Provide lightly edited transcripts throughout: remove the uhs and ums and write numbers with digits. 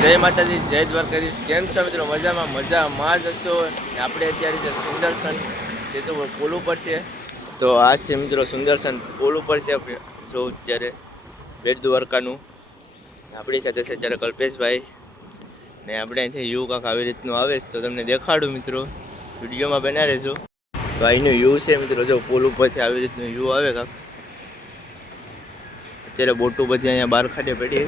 જય માતાજી, જય દ્વારકાધીશ. કેમ છો મિત્રો? મજામાં જ હશો. આપણે અત્યારે જે સુંદરસન સેતુ પુલ ઉપર છે, તો આ છે મિત્રો સુંદરસન પુલ ઉપર છે. જો અત્યારે બેટ દ્વારકાનું આપણી સાથે છે ત્યારે કલ્પેશભાઈ ને આપણે અહીંથી યુ કાંક આવી રીતનું આવે છે, તો તમને દેખાડું મિત્રો, વિડીયોમાં બના રહેજો. તો અહીંનું યુ છે મિત્રો, જો પુલ ઉપરથી આવી રીતનું યુ આવે કાંક. અત્યારે બોટું બધી અહીંયા બહાર ખાડે પડી.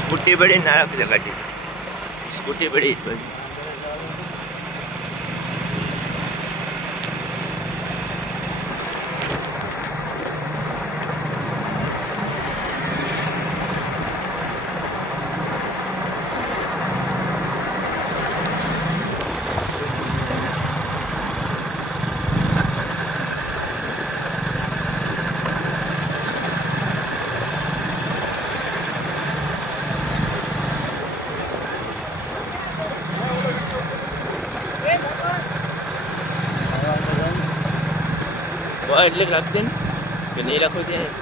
स्कूटी बड़ी ना रख दे गाड़ी, स्कूटी बड़ी तो એટલે રાખી દે ને કે નહીં રાખો ત્યાં.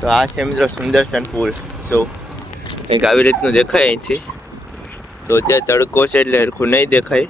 તો આ છે મિત્રો સુંદરસન પુલ. સો કંઈક આવી રીતનું દેખાય અહીંથી. તો અત્યારે તડકો છે એટલે હરખું નહીં દેખાય.